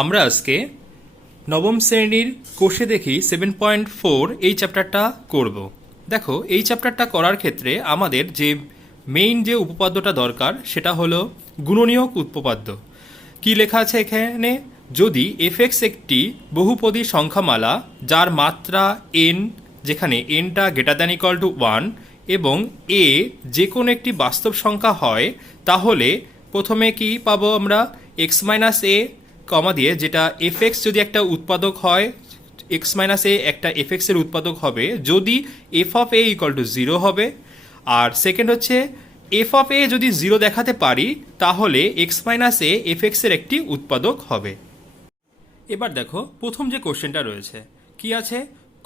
আমরা আজকে নবম শ্রেণীর কোষে দেখি 7.4 এই চ্যাপ্টারটা করব। দেখো, এই চ্যাপ্টারটা করার ক্ষেত্রে আমাদের যে মেইন যে উপপাদ্যটা দরকার সেটা হলো গুণনীয়ক উপপাদ্য। কি লেখা আছে এখানে? যদি এফএক্স একটি বহুপদী সংখ্যামালা যার মাত্রা n, যেখানে nটা গ্রেটার দ্যান ইকুয়াল টু 1 এবং a যে কোনো একটি বাস্তব সংখ্যা হয়, তাহলে প্রথমে কি পাবো আমরা? x মাইনাস এ কমা দিয়ে, যেটা এফএক্স যদি একটা উৎপাদক হয়, x মাইনাস এ একটা এফএক্স এর উৎপাদক হবে যদি F of A equal to 0 হবে। আর সেকেন্ড হচ্ছে এফ অফ এ যদি 0 দেখাতে পারি তাহলে এক্স মাইনাস এ এফএক্স এর একটি উৎপাদক হবে। এবার দেখো, প্রথম যে কোশ্চেনটা রয়েছে কি আছে?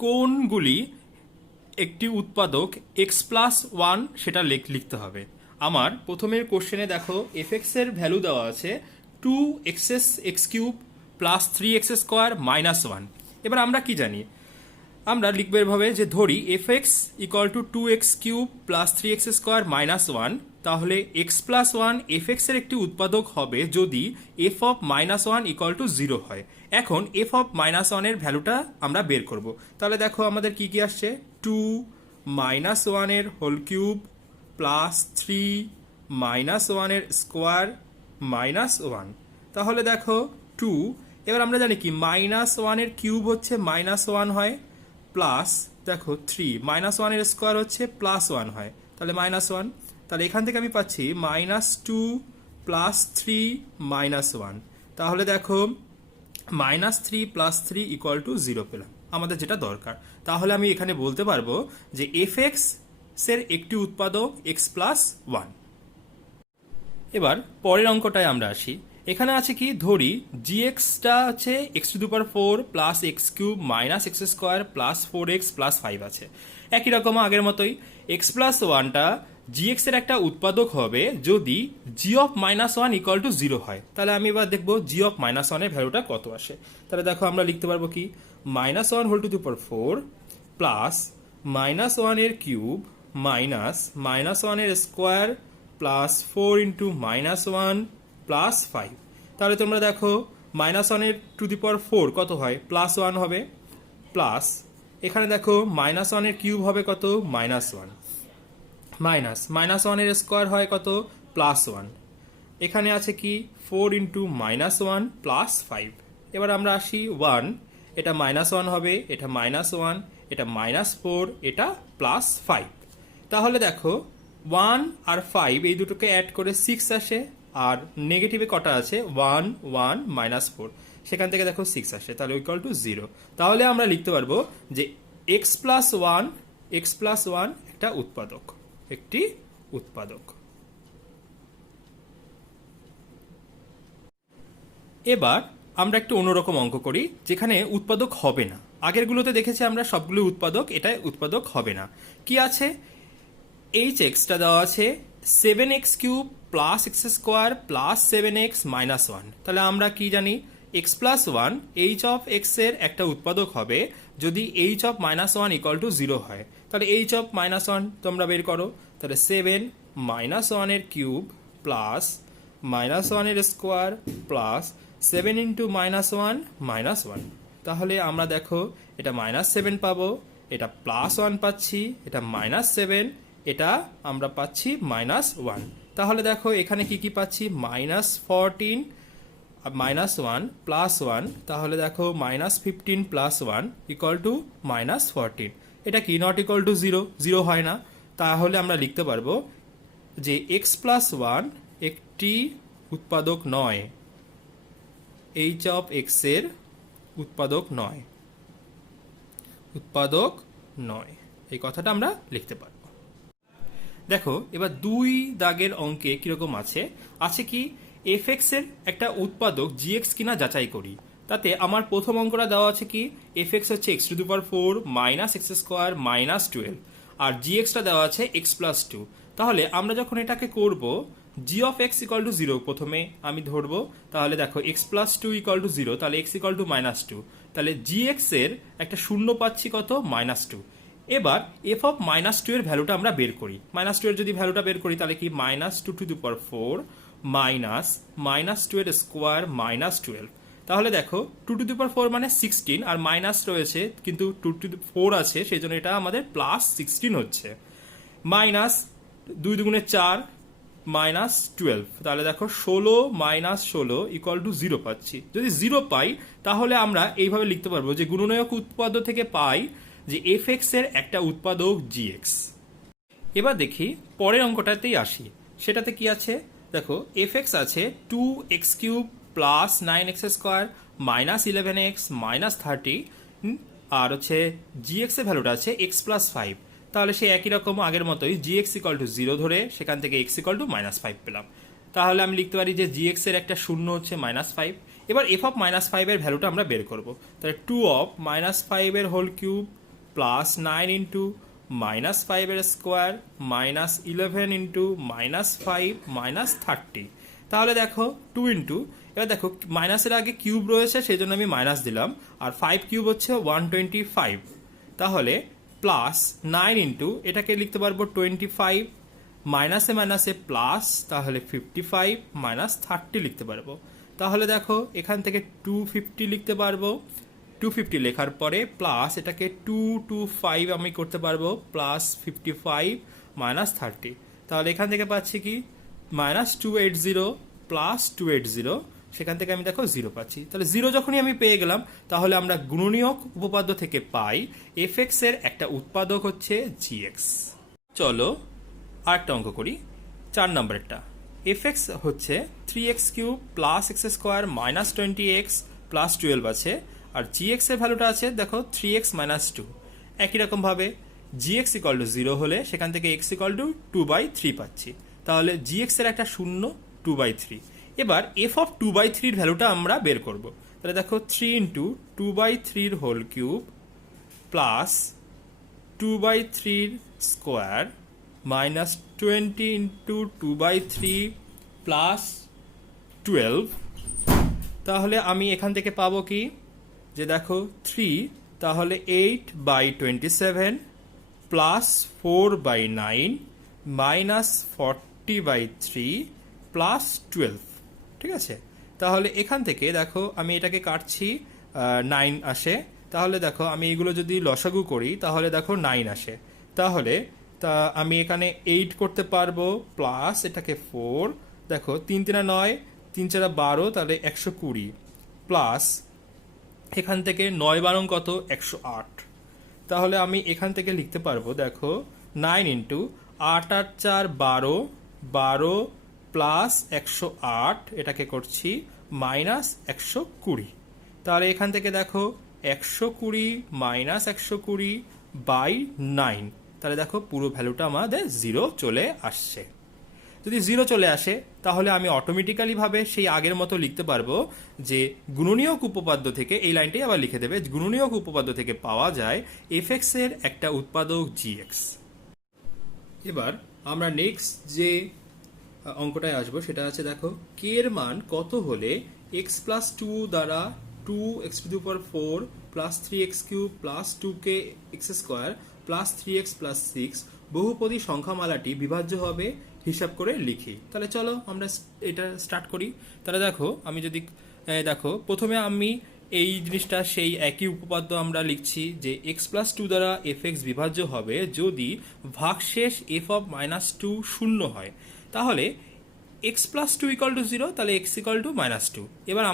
কোনগুলি একটি উৎপাদক এক্স প্লাস ওয়ান সেটা লিখতে হবে। আমার প্রথমের কোশ্চেনে দেখো এফএক্স এর ভ্যালু দেওয়া আছে 2x³ plus 3x square minus 1। এবার আমরা কি জানি? আমরা লিখবো এভাবে যে ধরি FX equal to 2x³ plus 3x square minus 1, তাহলে এক্স প্লাস ওয়ান এফএক্স এর একটি উৎপাদক হবে যদি F of minus one equal to 0 হয়। এখন এফ অফ মাইনাস ওয়ানের ভ্যালুটা আমরা বের করব। তাহলে দেখো আমাদের কি কি আসছে? 2 মাইনাস ওয়ানের হোল কিউব প্লাস 3 মাইনাস ওয়ানের স্কোয়ার মাইনাস 1। তাহলে দেখো 2, এবার আমরা জানি কি মাইনাস ওয়ানের কিউব হচ্ছে মাইনাস 1 হয়, প্লাস দেখো 3 মাইনাস ওয়ানের স্কোয়ার হচ্ছে প্লাস 1 হয়, তাহলে মাইনাস 1। তাহলে এখান থেকে আমি পাচ্ছি মাইনাস 2 প্লাস 3 মাইনাস 1। তাহলে দেখো মাইনাস 3 প্লাস 3 ইকুয়াল টু 0 পেলাম, আমাদের যেটা দরকার। তাহলে আমি এখানে বলতে পারবো যে এফএক্স এর একটি উৎপাদক এক্স প্লাস 1। এবার পরের অঙ্কটায় আমরা আসি। এখানে আছে কি, ধরি জিএক্সটা হচ্ছে x⁴ plus x³ minus x square plus 4x plus 5 আছে। একই রকম আগের মতোই এক্স প্লাস ওয়ানটা জিএক্স এর একটা উৎপাদক হবে যদি G of minus one equal to 0 হয়। তাহলে আমি এবার দেখবো জি অফ মাইনাস ওয়ানের ভ্যালুটা কত আসে। তাহলে দেখো আমরা লিখতে পারবো কি মাইনাস 1^4 প্লাস মাইনাস 1 এর কিউব মাইনাস মাইনাস 1 এর square plus 4 into minus 1 plus 5। তাহলে তোমরা দেখো মাইনাস 1 এর টু দি পাওয়ার 4 কত হয়? প্লাস 1 হবে, প্লাস এখানে দেখো মাইনাস 1 এর কিউব হবে কত? মাইনাস 1, মাইনাস মাইনাস 1 এর স্কোয়ার হয় কত? প্লাস 1। এখানে আছে কি 4 ইন্টু মাইনাস 1 প্লাস 5। এবার আমরা আসি 1, এটা মাইনাস 1 হবে, এটা মাইনাস 1, এটা মাইনাস 4, এটা প্লাস 5। তাহলে দেখো 1 আর 5 এই দুটোকে অ্যাড করে 6 আসে, আর নেগেটিভে কটা আছে? 1 1 মাইনাস 4, সেখান থেকে দেখো 6 আসে, তাহলে ইকুয়াল টু 0। তাহলে আমরা লিখতে পারবো যে এক্স প্লাস ওয়ান একটা উৎপাদক, একটি উৎপাদক। এবার আমরা একটু অন্যরকম অঙ্ক করি যেখানে উৎপাদক হবে না। আগেরগুলোতে দেখেছি আমরা সবগুলো উৎপাদক, এটা উৎপাদক হবে না। কি আছে? এইচ এক্সটা দেওয়া আছে 7x³ plus x square plus 7x minus 1। তাহলে আমরা কি জানি? x plus 1 H of x এর একটা উৎপাদক হবে যদি H of minus 1 equal to 0 হয়। তাহলে এইচ অফ মাইনাস 1 তোমরা বের করো। তাহলে 7 মাইনাস 1 এর কিউব প্লাস মাইনাস 1 এর square plus 7 into minus 1 minus 1। তাহলে আমরা দেখো এটা মাইনাস 7 পাবো, এটা প্লাস 1 পাচ্ছি, এটা মাইনাস 7, এটা আমরা পাচ্ছি মাইনাস 1। তাহলে দেখো এখানে কি কি পাচ্ছি? মাইনাস 14 মাইনাস 1 প্লাস 1, তাহলে দেখো minus 15 plus 1 equal to minus 14। এটা কি নট ইকুয়াল টু 0, 0 হয় না। তাহলে আমরা লিখতে পারবো যে এক্স প্লাস ওয়ান একটি উৎপাদক নয়, এইচ অফ এক্স এর উৎপাদক নয়, উৎপাদক নয়, এই কথাটা আমরা লিখতে পারবো। দেখো এবার 2 দাগের অঙ্কে কিরকম আছে? আছে কি এফএক্স এর একটা উৎপাদক জিএক্স কিনা যাচাই করি। তাতে আমার প্রথম অঙ্কটা দেওয়া আছে কি এফএক্স হচ্ছে x⁴ minus x square minus 12, আর জিএক্সটা দেওয়া আছে x প্লাস 2। তাহলে আমরা যখন এটাকে করব জি অফ এক্স ইকুয়াল টু 0 প্রথমে আমি ধরবো। তাহলে দেখো x প্লাস 2 ইকুয়াল টু 0, তাহলে x ইকুয়াল টু মাইনাস 2, তাহলে জিএক্স এর একটা শূন্য পাচ্ছি কত? মাইনাস 2। এবার এফ অফ মাইনাস 2 এর ভ্যালুটা আমরা বের করি। মাইনাস 2 এর যদি ভ্যালুটা বের করি তাহলে কি minus 2 two the power 4 minus minus 2 এর স্কোয়ার মাইনাস 12। তাহলে দেখো 2^4 মানে 16 আর মাইনাস রয়েছে কিন্তু 2^4 আছে, সেই জন্য এটা আমাদের +16 হচ্ছে। মাইনাস 2×4 -12, তাহলে দেখো 16 - 16 = 0 পাচ্ছি। যদি 0 পাই তাহলে আমরা এইভাবে লিখতে পারবো যে গুণনীয়ক উপপাদ্য থেকে পাই যে fx এর একটা উৎপাদক gx। এবার দেখি পরের অঙ্কটাতেই আসি, সেটাতে কি আছে দেখো, fx আছে 2x³ + 9x² - 11x - 30, আর হচ্ছে gx এর ভ্যালুটা আছে x + 5। তাহলে সেই একই রকম আগের মতোই gx = 0 ধরে সেখান থেকে x = -5 পেলাম। তাহলে আমি লিখতে পারি যে gx এর একটা শূন্য হচ্ছে -5। এবার f অফ -5 এর ভ্যালুটা আমরা বের করব। তাহলে 2 অফ -5 এর হোল কিউব প্লাস 9 ইন্টু -5 এর স্কোয়ার মাইনাস 11 ইন্টু -5 -30। তাহলে দেখো 2 ইন্টু, এবার দেখো মাইনাসের আগে কিউব রয়েছে সেই জন্য আমি মাইনাস দিলাম, আর 5 কিউব হচ্ছে 125। তাহলে প্লাস 9 ইন্টু, এটাকে লিখতে পারবো 25, মাইনাসে মাইনাসে প্লাস, তাহলে 55 -30 লিখতে পারবো। তাহলে দেখো এখান থেকে 250 লিখতে পারবো। 250 লেখার পরে প্লাস এটাকে 225 আমি করতে পারবো, প্লাস 55 -30। তাহলে এখান থেকে পাচ্ছি কি -280 প্লাস 280, সেখান থেকে আমি দেখো 0 পাচ্ছি। তাহলে 0 যখনই আমি পেয়ে গেলাম তাহলে আমরা গুণনীয়ক উপপাদ্য থেকে পাই fx এর একটা উৎপাদক হচ্ছে gx। চলো আরেকটা অঙ্ক করি, 4 নম্বরেরটা। fx হচ্ছে 3x³ + x² - 20x + 12 আছে, আর gx এর ভ্যালুটা আছে দেখো 3x - 2। একই রকম ভাবে gx = 0 হলে সেখান থেকে x = 2/3 পাচ্ছি। তাহলে gx এর একটা শূন্য 2/3। এবার f অফ 2/3 এর ভ্যালুটা আমরা বের করব। তাহলে দেখো 3 into 2/3 whole cube plus 2/3 square minus 20 into 2/3 plus 12। তাহলে আমি এখান থেকে পাবো কি যে দেখো 3, তাহলে 8/27 প্লাস 4/9 মাইনাস 40/3 প্লাস 12। ঠিক আছে, তাহলে এখান থেকে দেখো আমি এটাকে কাটছি, 9 আসে। তাহলে দেখো আমি এগুলো যদি লসাগু করি তাহলে দেখো 9 আসে। তাহলে আমি এখানে 8 করতে পারবো, প্লাস এটাকে 4, দেখো 3 3 9, 3 4 12, তাহলে 120, প্লাস এখান থেকে 9 12 কত 108। তাহলে আমি এখান থেকে লিখতে পারবো দেখো 9 ইন্টু 8 8 4 12, 12 প্লাস 108, এটাকে করছি মাইনাস 120। তাহলে এখান থেকে দেখো 120 মাইনাস 120/9, তাহলে দেখো পুরো ভ্যালুটা আমাদের 0 চলে আসছে। যদি 0 চলে আসে তাহলে আমি অটোমেটিক্যালি ভাবে সেই আগের মতো লিখতে পারবো যে গুণনীয়ক উপপাদ্য থেকে, এই লাইনটাই আবার লিখে দেবে, গুণনীয়ক উপপাদ্য থেকে পাওয়া যায় fx এর একটা উৎপাদক gx। এবার আমরা নেক্সট যে অঙ্কটায় আসবো সেটা আছে দেখো k এর মান কত হলে x + 2 দ্বারা 2x⁴ plus 3x³ plus 2kx² plus 3x plus 6 বহুপদী সংখ্যামালাটি বিভাজ্য হবে হিসাব করে লিখি। তাহলে চলো আমরা এটা স্টার্ট করি। তাহলে দেখো আমি যদি দেখো প্রথমে আমি এই জিনিসটা সেই একই উপপাদ্য আমরা লিখছি যে x + 2 দ্বারা fx বিভাজ্য হবে যদি ভাগশেষ f অফ -2 শূন্য হয়। তাহলে x + 2 = 0, তাহলে x = -2। এবার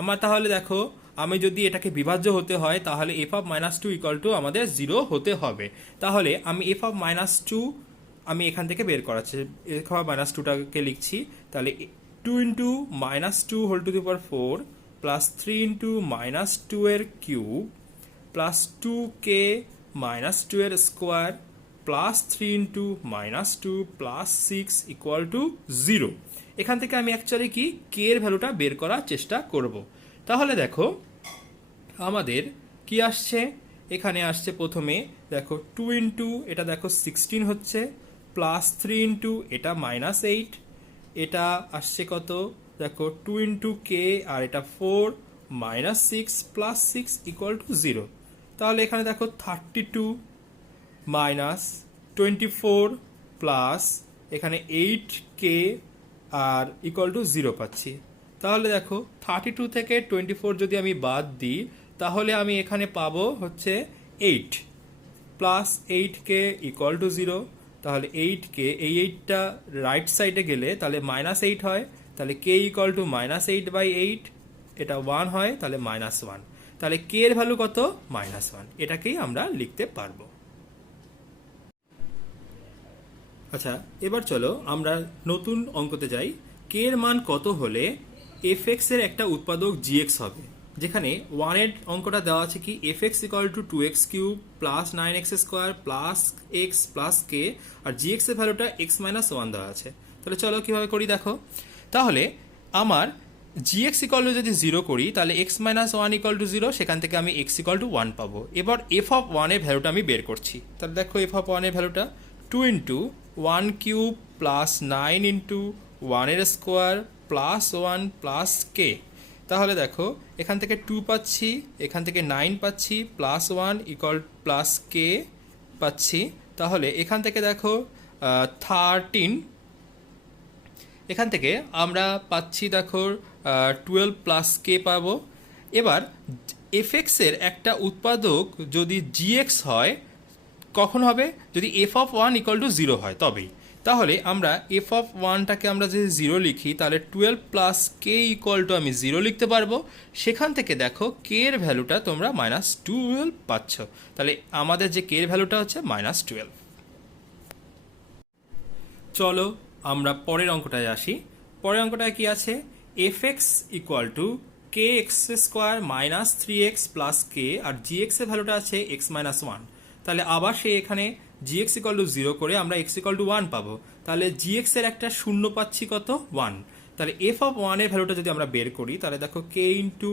আমার তাহলে দেখো আমি যদি এটাকে বিভাজ্য হতে হয় তাহলে f অফ -2 = আমাদের 0 হতে হবে। তাহলে আমি f অফ -2 আমি এখান থেকে বের করাচ্ছি, f অফ -2টাকে লিখছি। তাহলে 2 into -2 whole to the power 4 plus 3 into -2 এর কিউব প্লাস 2k -2 এর স্কোয়ার প্লাস 3 ইন্টু -2 প্লাস 6 = 0। এখান থেকে আমি অ্যাকচুয়ালি কি k এর ভ্যালুটা বের করার চেষ্টা করব। তাহলে দেখো আমাদের কি আসছে, এখানে আসছে প্রথমে দেখো 2 ইন্টু এটা দেখো 16 হচ্ছে, প্লাস 3 ইন্টু এটা -8, এটা আসছে কত দেখো 2 ইন্টু কে, আর এটা 4 -6 প্লাস 6 = 0। তাহলে এখানে দেখো 32 -24 প্লাস এখানে 8k আর = 0 পাচ্ছি। তাহলে দেখো 32 থেকে 24 যদি আমি বাদ দিই তাহলে আমি এখানে পাবো হচ্ছে 8 প্লাস 8কে ইকুয়াল টু 0। তাহলে 8কে এই 8টা রাইট সাইডে গেলে তাহলে -8 হয়, তাহলে কে ইকুয়াল টু -8/8, এটা 1 হয় তাহলে -1, তাহলে কে এর ভ্যালু কত? -1। এটাকেই আমরা লিখতে পারবো। আচ্ছা, এবার চলো আমরা নতুন অঙ্কতে যাই। কে এর মান কত হলে এফ এর একটা উৎপাদক জিএক্স হবে, যেখানে 1 এর অঙ্কটা দেওয়া আছে কি F equal to 2x³ plus 9x² plus x plus K, আর জিএক্স এর ভ্যালুটা x-1 দেওয়া আছে। তাহলে চলো কিভাবে করি দেখো। তাহলে আমার জিএক্স ইকুয়াল টু যদি 0 করি তাহলে x-1 ইকুয়াল টু 0, সেখান থেকে আমি x ইকুয়াল টু 1 পাবো। এবার f(1) এর ভ্যালুটা আমি বের করছি। তাহলে দেখো f(1) এর ভ্যালুটা 2 ইন্টু 1³ প্লাস 9 ইন্টু 1 এর স্কোয়ার প্লাস 1 প্লাস কে। তাহলে দেখো এখান থেকে 2 পাচ্ছি, এখান থেকে 9 পাচ্ছি, প্লাস 1 ইকুয়াল প্লাস কে পাচ্ছি। তাহলে এখান থেকে দেখো 13, এখান থেকে আমরা পাচ্ছি দেখো 12 প্লাস কে পাবো। এবার এফ(এর একটা উৎপাদক যদি জিএক্স হয় কখন হবে? যদি f(1) ইকুয়াল টু 0 হয় তবেই। তাহলে আমরা f(1)টাকে আমরা যদি 0 লিখি তাহলে 12 প্লাস কে ইকুয়াল টু আমি 0 লিখতে পারবো। সেখান থেকে দেখো কে এর ভ্যালুটা তোমরা -12 পাচ্ছ। তাহলে আমাদের যে কে এর ভ্যালুটা হচ্ছে -12। চলো আমরা পরের অঙ্কটায় আসি। পরের অঙ্কটায় কি আছে? f(x) equal to kx² minus 3x plus K, আর gx এর ভ্যালুটা আছে x-1। তাহলে আবার সে এখানে gx ইকুয়াল টু 0 করে আমরা x ইকুয়াল টু 1 পাবো। তাহলে gx এর একটা শূন্য পাচ্ছি কত? 1। তাহলে f(1) এর ভ্যালুটা যদি আমরা বের করি তাহলে দেখো k ইন্টু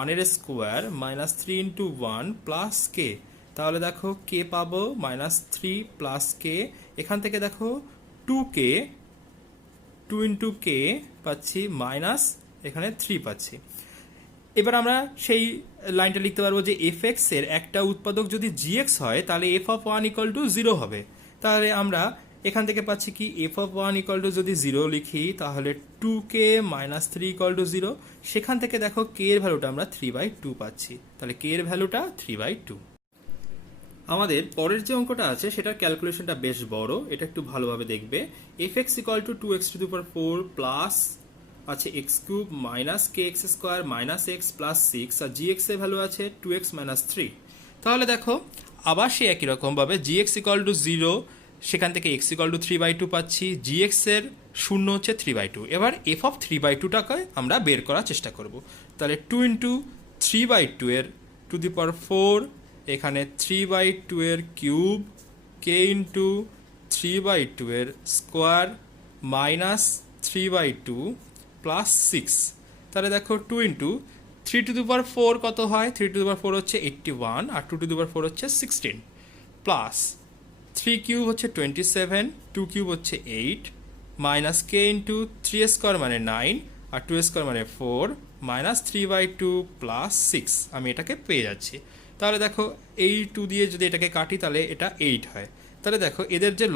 1 এর স্কোয়ার মাইনাস 3 ইন্টু 1 প্লাস কে। তাহলে দেখো কে পাবো -3 প্লাস কে। এখান থেকে দেখো 2k, 2 ইন্টু কে পাচ্ছি মাইনাস এখানে 3 পাচ্ছি। এবার আমরা সেই লাইনটা লিখতে পারবো যে f(x) এর একটা উৎপাদক যদি gx হয় তাহলে f(1) ইকুয়াল টু 0 হবে। তাহলে আমরা এখান থেকে পাচ্ছি কি f(1) ইকুয়াল টু যদি 0 লিখি তাহলে 2k মাইনাস 3 ইকুয়াল টু 0। সেখান থেকে দেখো কে এর ভ্যালুটা আমরা 3/2 পাচ্ছি। তাহলে কে এর ভ্যালুটা 3/2। আমাদের পরের যে অঙ্কটা আছে সেটার ক্যালকুলেশনটা বেশ বড়, এটা একটু ভালোভাবে দেখবে। f(x) equal two 2x⁴ plus আছে x³ minus kx² minus x plus 6, আর gx এর ভ্যালু আছে 2x মাইনাস 3। তাহলে দেখো আবার সে একই রকমভাবে gx ইকুয়াল টু 0, সেখান থেকে x ইকুয়াল টু 3/2 পাচ্ছি, gx এর শূন্য হচ্ছে 3/2। এবার f(3/2)টাকে আমরা বের করার চেষ্টা করব। তাহলে 2 ইন্টু 3/2 এর টু দি পাওয়ার 4, এখানে 3/2 এর কিউব, কে ইন্টু 3/2 এর স্কোয়ার মাইনাস 3/2 প্লাস 6। তাহলে দেখো 2 ইন্টু 3 টু দি পাওয়ার 4 কত হয়? 3 টু দি পাওয়ার 4 হচ্ছে 81, আর 2 টু দি পাওয়ার 4 হচ্ছে 16, প্লাস 3 কিউব হচ্ছে 27, 2 কিউব হচ্ছে 8, মাইনাস কে ইন্টু 3 স্কোয়ার মানে 9, আর 2 স্কোয়ার মানে 4, মাইনাস 3/2 প্লাস 6। আমি এটাকে পেয়ে যাচ্ছি। তাহলে দেখো এই 2 দিয়ে যদি এটাকে কাটি তাহলে এটা 8 হয়। তাহলে দেখো এদের যে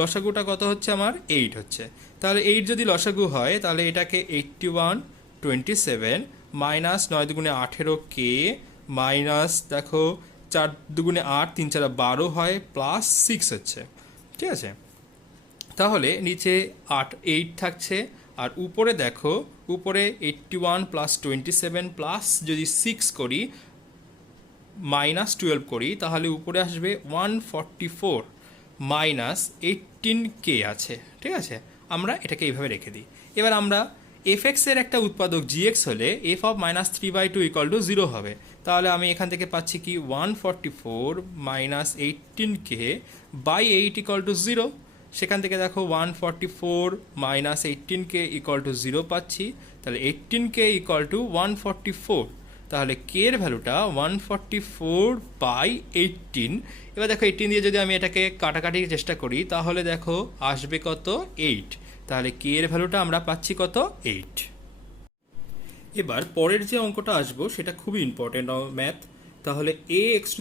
লসাগুটা কত হচ্ছে? আমার 8 হচ্ছে। তাহলে 8 যদি লসাগু হয় তাহলে এটাকে 81, 27 মাইনাস 9 দুগুণে 18 কে, মাইনাস দেখো 4 দুগুণে 8, 3 4 12 হয়, প্লাস 6 হচ্ছে। ঠিক আছে, তাহলে নিচে 8 থাকছে, আর উপরে দেখো উপরে 81 প্লাস 27 প্লাস যদি 6 করি মাইনাস 12 করি তাহলে উপরে আসবে 144 মাইনাস 18k আছে। ঠিক আছে, আমরা এটাকে এইভাবে রেখে দিই। এবার আমরা f(x) এর একটা উৎপাদক gx হলে f(-3/2) ইকুয়াল টু 0 হবে। তাহলে আমি এখান থেকে পাচ্ছি কি 144 minus 18k by 8 equal to 0। সেখান থেকে দেখো 144 মাইনাস 18k ইকুয়াল টু 0 পাচ্ছি। তাহলে 18k ইকুয়াল টু 144। তাহলে কে এর ভ্যালুটা 144/18। এবার দেখো 18 দিয়ে যদি আমি এটাকে কাটাকাটির চেষ্টা করি তাহলে দেখো আসবে কত? 8। তাহলে কে এর ভ্যালুটা আমরা পাচ্ছি কত? 8। এবার পরের যে অঙ্কটা আসবো সেটা খুবই ইম্পর্টেন্ট ম্যাথ। তাহলে ax⁴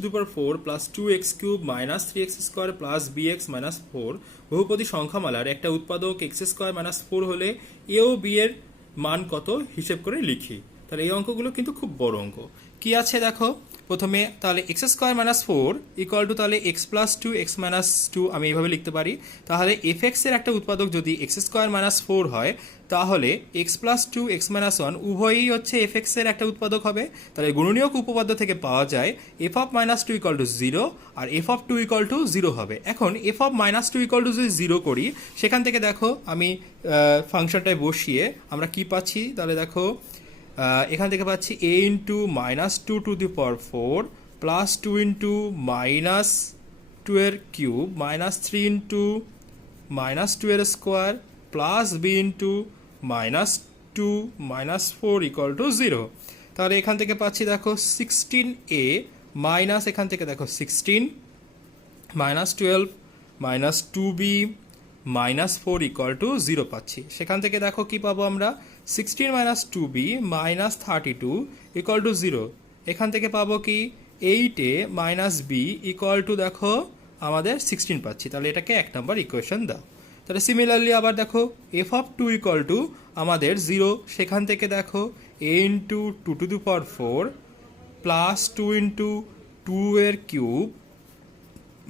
plus 2x³ minus 3x² plus bx minus 4 বহুপদী সংখ্যামালার একটা উৎপাদক x² মাইনাস 4 হলে এ ও বি এর মান কত হিসেব করে লিখি। তাহলে এই অঙ্কগুলো কিন্তু খুব বড় অঙ্ক। কি আছে দেখো, প্রথমে তাহলে x square minus four equal to তাহলে x plus two x minus two আমি এইভাবে লিখতে পারি। তাহলে এফ এক্সের একটা উৎপাদক যদি এক্স স্কোয়ার মাইনাস ফোর হয়, তাহলে x plus two x minus one উভয়ই হচ্ছে এফ এক্সের একটা উৎপাদক হবে। তাহলে গুণনীয়ক উপপাদ্য থেকে পাওয়া যায় F of minus two equal to zero আর F of two equal to zero হবে। এখন F of minus two equal to যদি জিরো করি, সেখান থেকে দেখো আমি ফাংশনটায় বসিয়ে আমরা কি পাচ্ছি, তাহলে দেখো এখান থেকে পাচ্ছি a into minus two to the power four plus two into minus two এর cube minus three into minus two এর square plus b into minus two minus four equal to zero. তাহলে এখান থেকে পাচ্ছি দেখো সিক্সটিন এ minus এখান থেকে দেখো sixteen minus twelve minus two B minus four equal to zero পাচ্ছি। সেখান থেকে দেখো কি পাবো আমরা, sixteen minus two B minus thirty two equal to zero. এখান থেকে পাবো কি এইটে মাইনাস বি ইকুয়াল টু দেখো আমাদের সিক্সটিন পাচ্ছি। তাহলে এটাকে এক নম্বর ইকুয়েশন দাও। তাহলে সিমিলারলি আবার দেখো f of two equal to আমাদের জিরো, সেখান থেকে দেখো a into two to the power four plus two into two এর cube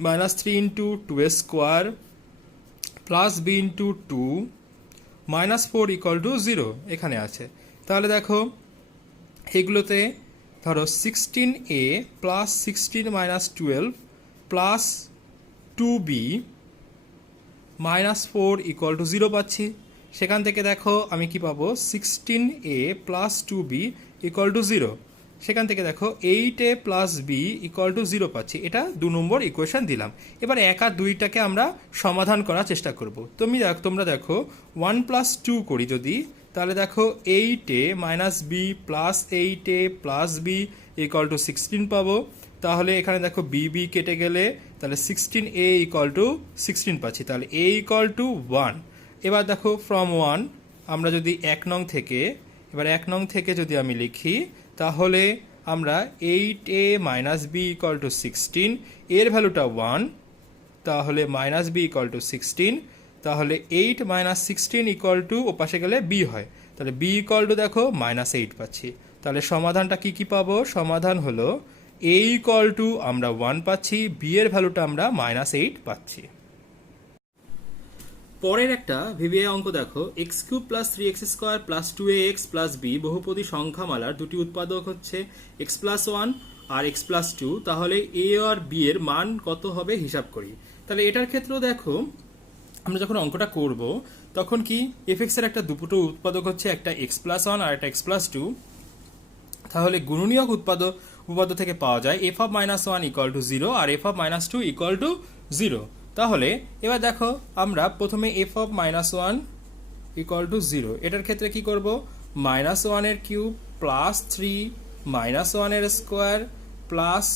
minus three into two এর square plus b into two minus four equal to zero এখানে আছে। তাহলে দেখো এগুলোতে ধরো sixteen a plus sixteen minus twelve plus two B minus four equal to zero পাচ্ছি। সেখান থেকে দেখো আমি কি পাবো, sixteen a plus two B equal to zero. সেখান থেকে দেখো eight A plus B equal to zero পাচ্ছি। এটা দু নম্বর ইকুয়েশন দিলাম। এবার এক আর দুইটাকে আমরা সমাধান করার চেষ্টা করব। তোমরা দেখো ওয়ান প্লাস টু করি যদি, তাহলে দেখো eight a minus b plus eight A plus B equal to sixteen পাবো। তাহলে এখানে দেখো বি বি কেটে গেলে তাহলে sixteen a equal to sixteen পাচ্ছি। তাহলে এ ইকুয়াল টু ওয়ান। এবার দেখো ফ্রম ওয়ান আমরা যদি এক নং থেকে যদি আমি লিখি, তাহলে আমরা eight a minus b equal to sixteen, এর ভ্যালুটা ওয়ান, তাহলে minus b equal to sixteen. তাহলে eight minus sixteen equal to ও পাশে গেলে বি হয়, তাহলে বি ইকুয়াল টু দেখো মাইনাস এইট পাচ্ছি। তাহলে সমাধানটা কি পাবো, সমাধান হলো এ ইকুয়াল টু আমরা ওয়ান পাচ্ছি, বি এর ভ্যালুটা আমরা মাইনাস এইট পাচ্ছি। পরের একটা ভিভিএ অঙ্ক দেখো, x cube plus three x square plus two a x plus b বহুপদী সংখ্যামালার দুটি উৎপাদক হচ্ছে এক্স প্লাস ওয়ান আর এক্স প্লাস টু। তাহলে এ আর বি এর মান কত হবে হিসাব করি। তাহলে এটার ক্ষেত্রেও দেখো আমরা যখন অঙ্কটা করব তখন কি এফ এক্স এর একটা দুটো উৎপাদক হচ্ছে একটা এক্স প্লাস ওয়ান আর একটা এক্স প্লাস টু। তাহলে গুণনীয়ক উপপাদ্য থেকে পাওয়া যায় F of minus one equal to zero আর F of minus two equal to zero. তাহলে এবার দেখো আমরা প্রথমে f of minus one equal to zero, এটার ক্ষেত্রে কি করব, মাইনাস ওয়ানের কিউব প্লাস থ্রি মাইনাস ওয়ানের square plus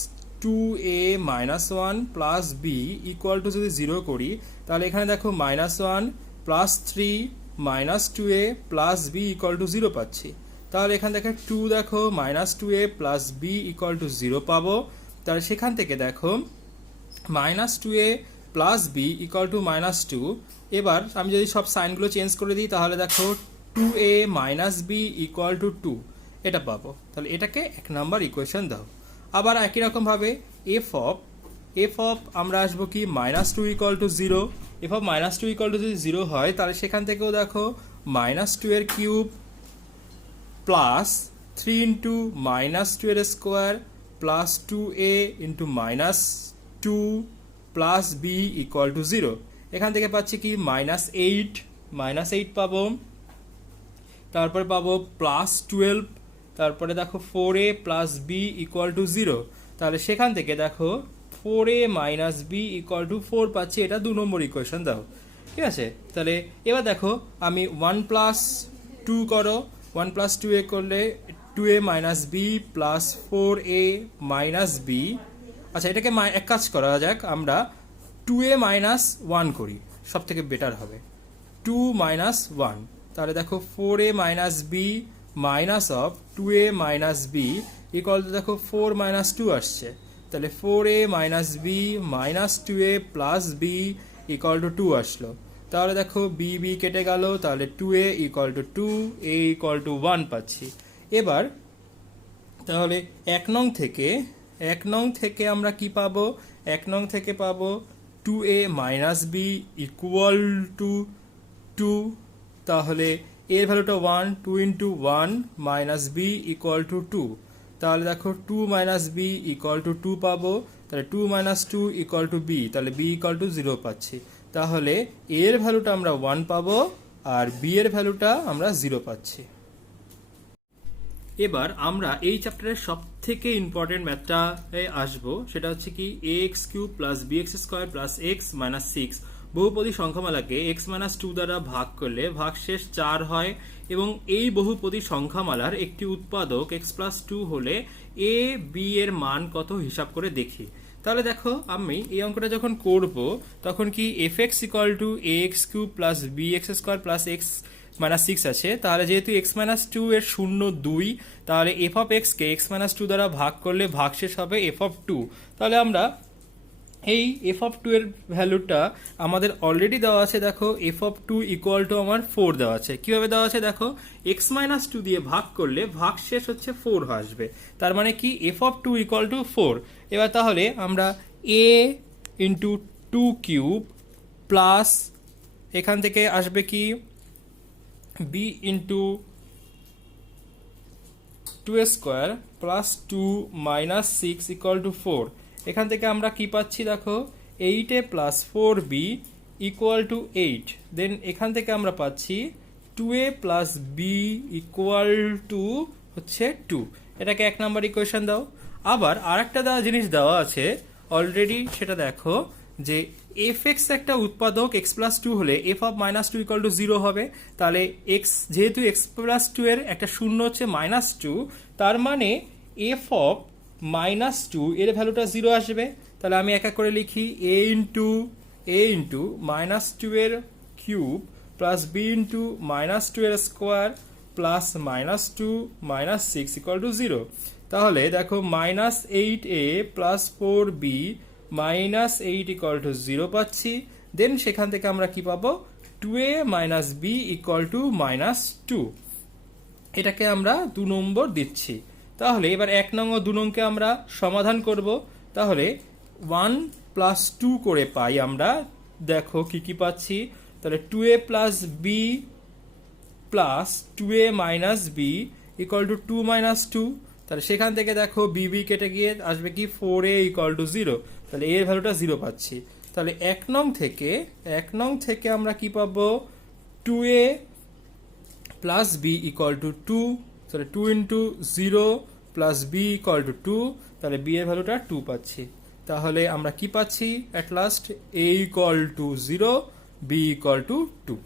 two a minus one plus B equal to যদি জিরো করি, তাহলে এখানে দেখো minus one plus three minus two a plus B equal to zero পাচ্ছি। তাহলে এখান থেকে টু দেখো minus two a plus B equal to zero পাবো। তাহলে সেখান থেকে দেখো minus two a plus B equal to minus two. এবার আমি যদি সব সাইনগুলো চেঞ্জ করে দিই, তাহলে দেখো two a minus b equal to two এটা পাবো। তাহলে এটাকে এক নাম্বার ইকুয়েশন দাও। আবার একই রকমভাবে এফ অফ আমরা আসবো কি minus two equal to zero. F of minus two equal to যদি জিরো হয়, তাহলে সেখান থেকেও দেখো মাইনাস টু এর cube plus three into minus two এর square plus two a into minus two plus B equal to zero. এখান থেকে পাচ্ছি কি মাইনাস এইট পাবো, তারপরে পাবো প্লাস টুয়েলভ, তারপরে দেখো four a plus B equal to zero. তাহলে সেখান থেকে দেখো four a minus b equal to four পাচ্ছি। এটা দু নম্বর ইকুয়েশন দাও, ঠিক আছে। তাহলে এবার দেখো আমি ওয়ান প্লাস টু করো, ওয়ান প্লাস টু এ করলে two a minus b plus four a minus B. আচ্ছা, এটাকে এক কাজ করা যাক, আমরা টু এ মাইনাস ওয়ান করি, সব থেকে বেটার হবে টু মাইনাস ওয়ান। তাহলে দেখো four a minus b minus of two a minus b equal to দেখো ফোর মাইনাস টু আসছে। তাহলে four a minus b minus two a plus B equal to two আসলো। তাহলে দেখো b b কেটে গেল, তাহলে 2a equal to 2, a equal to 1 পাচ্ছি। এবার তাহলে এক নং থেকে আমরা কি পাবো? এক নং থেকে পাবো 2a minus b equal to 2, তাহলে এর ভ্যালুটা 1, 2 into 1 minus b equal to 2, তাহলে দেখো 2 মাইনাস বি ইকুয়াল টু 2 পাবো, তাহলে 2 মাইনাস 2 ইকুয়াল টু বি, তাহলে বি ইকুয়াল টু 0 পাচ্ছি। তাহলে এর ভ্যালুটা আমরা 1 পাবো আর বি এর ভ্যালুটা আমরা 0 পাচ্ছি। এবার আমরা এই চ্যাপ্টারের সব থেকে ইম্পর্টেন্ট ম্যাথটা আসবো, সেটা হচ্ছে কি ax cube plus bx square plus x minus 6 বহুপদী সংখ্যামালাকে x মাইনাস 2 দ্বারা ভাগ করলে ভাগশেষ 4 হয় এবং এই বহুপদী সংখ্যামালার একটি উৎপাদক x প্লাস 2 হলে a b এর মান কত হিসাব করে দেখি। তাহলে দেখো আমি এই অঙ্কটা যখন করব তখন কি fx equal to ax cube plus bx square plus x minus 6 আছে, তাহলে যেহেতু x মাইনাস 2 এর শূন্য 2, তাহলে f of x K x minus 2 দ্বারা ভাগ করলে ভাগশেষ হবে f অফ 2। তাহলে আমরা এই f অফ 2 এর ভ্যালুটা আমাদের অলরেডি দেওয়া আছে, দেখো f অফ 2 ইকুয়াল টু আমার 4 দেওয়া আছে। কিভাবে দেওয়া আছে দেখো, x মাইনাস 2 দিয়ে ভাগ করলে ভাগশেষ হচ্ছে 4 আসবে, তার মানে কি f অফ 2 ইকুয়াল টু 4। এবার তাহলে আমরা a ইন্টু 2 কিউব প্লাস এখান থেকে আসবে কি b into 2 square plus 2 minus 6 equal to 4, এখান থেকে আমরা কি পাচ্ছি দেখো 8a plus 4b equal to 8, দেন এখান থেকে আমরা পাচ্ছি 2a plus b equal to হচ্ছে 2। এটাকে 1 নাম্বার ইকুয়েশন দাও। আবার আরেকটা জিনিস দেওয়া আছে অলরেডি, সেটা দেখো যে fx একটা উৎপাদক x প্লাস 2 হলে f of minus 2 equal to 0 হবে, তাহলে x যেহেতু x প্লাস 2 এর একটা শূন্য হচ্ছে মাইনাস 2, তার মানে f অফ মাইনাস 2 এর ভ্যালুটা 0 আসবে। তাহলে আমি এক এক করে লিখি a ইন্টু মাইনাস 2 এর cube plus b into minus 2 এর square plus minus 2 minus 6 equal to 0। তাহলে দেখো minus 8a plus 4b minus 8 equal to 0 পাচ্ছি, দেন সেখান থেকে আমরা কি পাবো 2a minus b equal to minus 2, এটাকে আমরা 2 নম্বর দিচ্ছি। তাহলে এবার 1 নং ও 2 নংকে আমরা সমাধান করব। তাহলে 1 প্লাস 2 করে পাই আমরা, দেখো কি কি পাচ্ছি, তাহলে 2a plus b plus 2a minus b equal to 2 minus 2, তাহলে সেখান থেকে দেখো b কেটে গিয়ে আসবে কি 4a ইকুয়াল টু 0, তাহলে এর ভ্যালুটা 0 পাচ্ছি। তাহলে 1 নং থেকে আমরা কি পাবো 2a plus b equal to 2, তাহলে 2 into 0 plus b equal to 2, তাহলে b এর ভ্যালুটা 2 পাচ্ছি। তাহলে আমরা কি পাচ্ছি at last a equal to 0, b equal to 2।